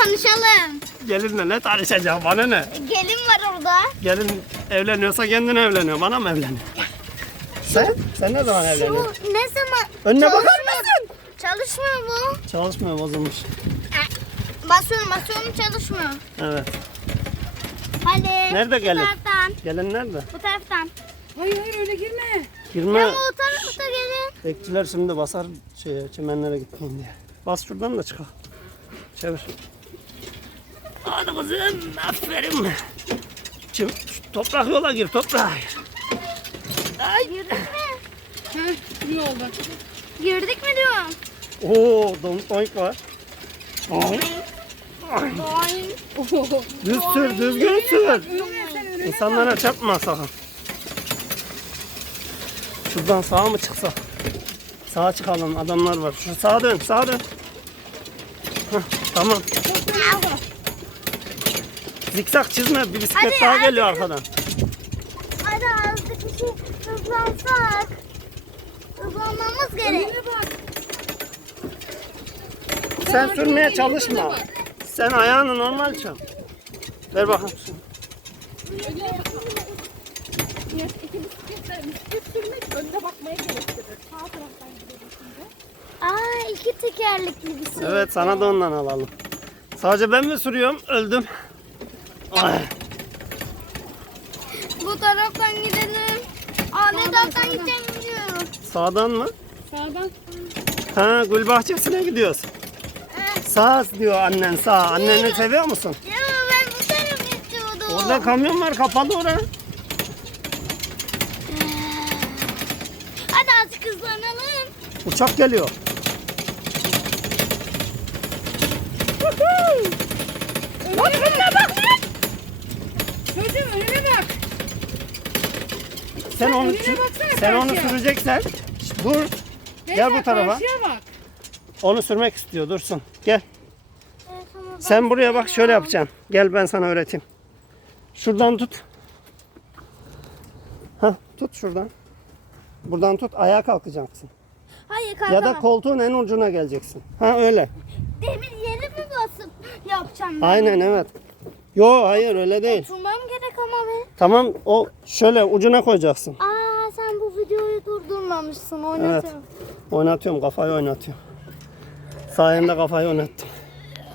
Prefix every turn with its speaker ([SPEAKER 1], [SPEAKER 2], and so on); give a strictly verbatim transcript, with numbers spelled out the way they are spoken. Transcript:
[SPEAKER 1] tanışalım.
[SPEAKER 2] Gelinle ne tanışacağım, bana ne?
[SPEAKER 1] Gelin var orada.
[SPEAKER 2] Gelin evleniyorsa kendine evleniyor, bana mı evleniyor? Sen? Sen ne zaman evleniyorsun?
[SPEAKER 1] Bu ne zaman?
[SPEAKER 2] Önüne bakar
[SPEAKER 1] mısın? Çalışmıyor bu.
[SPEAKER 2] Çalışmıyor, bozulmuş.
[SPEAKER 1] Basıyorum basıyorum çalışmıyor.
[SPEAKER 2] Evet.
[SPEAKER 1] Hadi.
[SPEAKER 2] Nerede gelin?
[SPEAKER 1] Bu taraftan.
[SPEAKER 2] Gelin nerede?
[SPEAKER 1] Bu taraftan.
[SPEAKER 3] Hayır hayır öyle girme.
[SPEAKER 2] Girme.
[SPEAKER 1] Ama o tarafta gelin.
[SPEAKER 2] Bekçiler şimdi basar şeye, çimenlere gitmeyin diye. Bas şuradan da çıkalım. Çevir. Hadi kızım, aferin. Çim, toprak yola gir, toprağa gir.
[SPEAKER 1] Ay. Girdik mi?
[SPEAKER 3] Heh, ne oldu?
[SPEAKER 1] Girdik mi diyorum.
[SPEAKER 2] Oo, donk donk var. Oy.
[SPEAKER 1] Oy.
[SPEAKER 3] Oho.
[SPEAKER 2] Düz sür, düzgün sür.
[SPEAKER 3] Önüne sen önüne.
[SPEAKER 2] İnsanlara çarpma sakın. Şuradan sağa mı çıksak? Sağa çıkalım, adamlar var. Şu sağa dön, sağa dön. Heh, tamam. Zikzak çizme, bir bisiklet
[SPEAKER 1] Hadi,
[SPEAKER 2] daha
[SPEAKER 1] hadi.
[SPEAKER 2] geliyor arkadan.
[SPEAKER 1] Hadi azıcık bir şey hızlansak. Hızlanmamız gerek.
[SPEAKER 3] Önüne bak.
[SPEAKER 2] Sen sürmeye çalışma. Sen ayağını normal çal. Ver bakalım şunu.
[SPEAKER 3] Evet, iki bisikletle bisiklet sürmek önüne bakmaya gerektirir. Sağ taraftan gidelim şimdi.
[SPEAKER 1] Aa iki tekerlekli bisiklet.
[SPEAKER 2] Evet, sana da ondan alalım. Sadece ben mi sürüyorum? Öldüm. Ay.
[SPEAKER 1] Bu taraftan gidelim. Aa ne taraftan gideceğim bilmiyorum.
[SPEAKER 2] Sağdan mı?
[SPEAKER 3] Sağdan.
[SPEAKER 2] Ha, gül bahçesine gidiyoruz. Sağ diyor annen, sağ. Anneni seviyor musun?
[SPEAKER 1] Ya ben bu tarafı istiyordum.
[SPEAKER 2] Orada kamyon var, kapalı oraya.
[SPEAKER 1] Hadi azıcık hızlanalım.
[SPEAKER 2] Uçak geliyor.
[SPEAKER 3] Bak önüne bak lan. Çocuğum önüne bak.
[SPEAKER 2] Sen onu
[SPEAKER 3] önüne
[SPEAKER 2] sür-
[SPEAKER 3] baksana
[SPEAKER 2] sen onu
[SPEAKER 3] karşıya.
[SPEAKER 2] süreceksen şş, dur. Gel bu tarafa.
[SPEAKER 3] Karşıya bak.
[SPEAKER 2] Onu sürmek istiyor, dursun. Gel.
[SPEAKER 1] Evet, tamam, ben
[SPEAKER 2] Sen buraya bak, şöyle yapacaksın. Gel ben sana öğreteyim. Şuradan tut. Hah, tut şuradan. Buradan tut, ayağa kalkacaksın.
[SPEAKER 1] Hayır
[SPEAKER 2] Ya
[SPEAKER 1] kalkamam.
[SPEAKER 2] da koltuğun en ucuna geleceksin. Ha öyle.
[SPEAKER 1] Demir yeri mi basıp yapacağım ben?
[SPEAKER 2] Aynen, evet. Yo, hayır öyle değil.
[SPEAKER 1] Oturmam gerek ama be.
[SPEAKER 2] Tamam, o şöyle ucuna koyacaksın.
[SPEAKER 1] Aa sen bu videoyu durdurmamışsın.
[SPEAKER 2] Evet.
[SPEAKER 1] Oynatıyorum.
[SPEAKER 2] Oynatıyorum, kafayı oynatıyorum. Sayende kafayı oynattım.